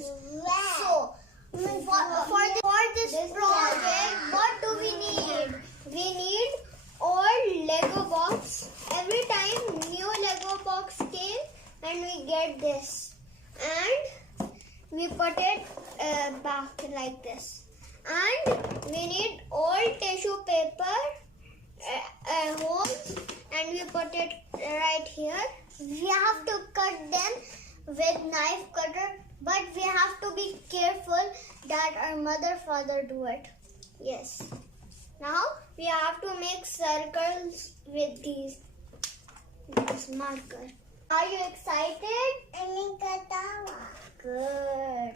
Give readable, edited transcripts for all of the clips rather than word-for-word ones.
colors. So, for this project, what do we need? We need old Lego box. Every time new Lego box came and we get this. And we put it back like this. And we need old tissue paper holes and we put it right here. We have to cut them with knife cutter, but we have to be careful that our mother father do it. Yes. Now we have to make circles with this marker. Are you excited? Good.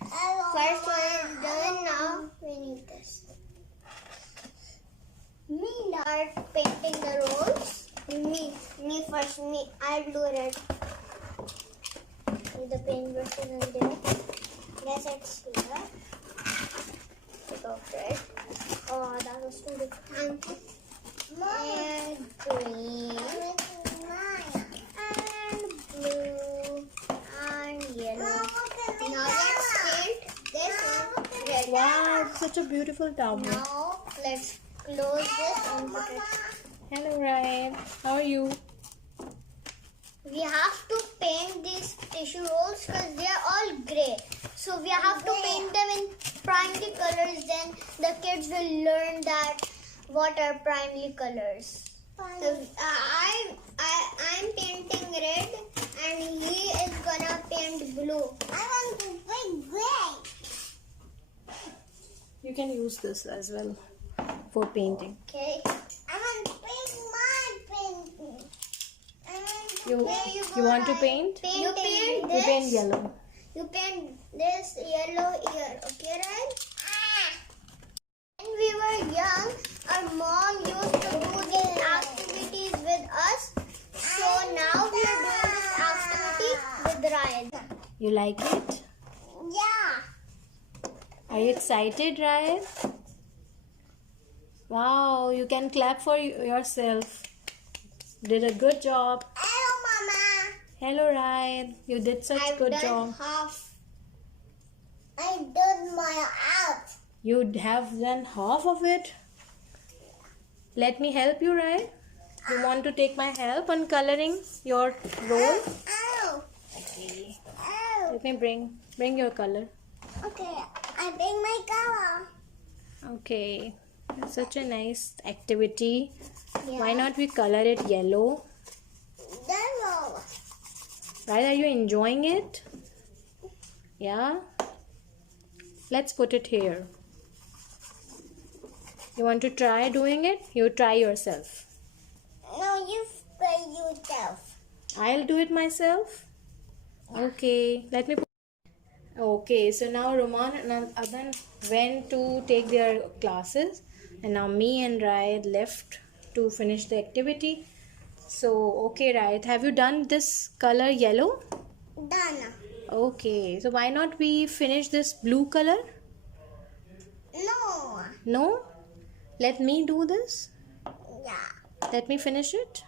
First one is done. Now we need this. Me start painting the rolls. Me first. I'll do red. The paintbrush is in there. Yes, it's here. Take off red. Oh, that was too big. Thank you. And green. And blue. And yellow. Now let's paint this one red. Wow, such a beautiful towel. Now let's close this and put it. Hello, Ryan. How are you? We have to paint these tissue rolls because they are all grey. So we have to paint them in primary colors. Then the kids will learn that what are primary colors. So, I'm painting red and he is gonna paint blue. I want to paint grey. You can use this as well for painting. Okay. I want to paint my painting. You want to paint? You paint You this. paint yellow. You paint this yellow here. Okay, right? When we were young, our mom used to do these activities with us. So now we are doing this activity with Ryan. You like it? Yeah. Are you excited, Ryan? Wow, you can clap for yourself. Did a good job. Hello, Mama. Hello, Ryan. You did such I've good done job. half. I did my half. You have done half of it. Let me help you, Ryan. You want to take my help on coloring your roll? Ow. Okay. Ow. Let me bring your color. Okay, I bring my color. Okay. It's such a nice activity. Yeah. Why not we color it yellow? Yellow. Right? Are you enjoying it? Yeah? Let's put it here. You want to try doing it? You try yourself. No, you spray yourself. I'll do it myself. Okay. Let me put. Okay. So now Roman and Adan went to take their classes. And now me and Rayat left to finish the activity. So, okay, Rayat, have you done this color yellow? Done. Okay, so why not we finish this blue color? No. No? Let me do this. Yeah. Let me finish it.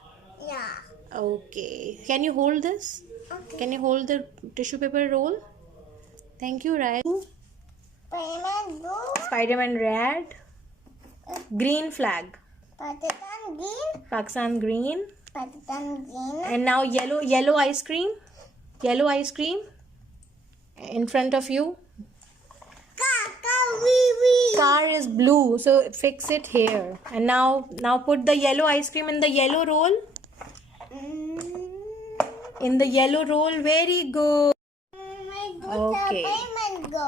Yeah. Okay. Can you hold this? Okay. Can you hold the tissue paper roll? Thank you, Rayat. Spider-Man blue. Spider-Man red. Green flag. Pakistan green. Pakistan green. Pakistan green. And now yellow ice cream. Yellow ice cream. In front of you. Car is blue, so fix it here. And now put the yellow ice cream in the yellow roll. In the yellow roll, very good. Okay.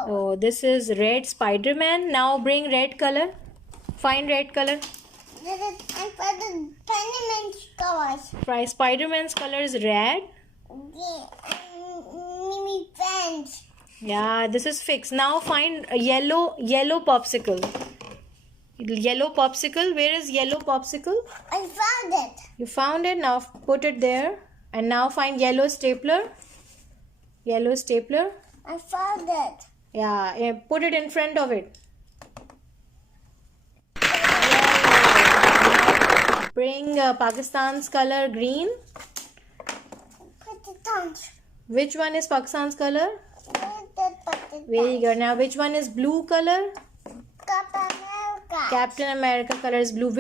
Oh, this is red Spider-Man. Now bring red color. Find red color. I put the Spider-Man's colors. Spider-Man's color is red. Mimi friends. Yeah, this is fixed. Now find a yellow popsicle. Yellow popsicle. Where is yellow popsicle? I found it. You found it. Now put it there. And now find yellow stapler. Yellow stapler. I found it. Yeah, put it in front of it. Bring Pakistan's color green. Put it on. Which one is Pakistan's color? Very good. Now which one is blue color? Captain America color is blue.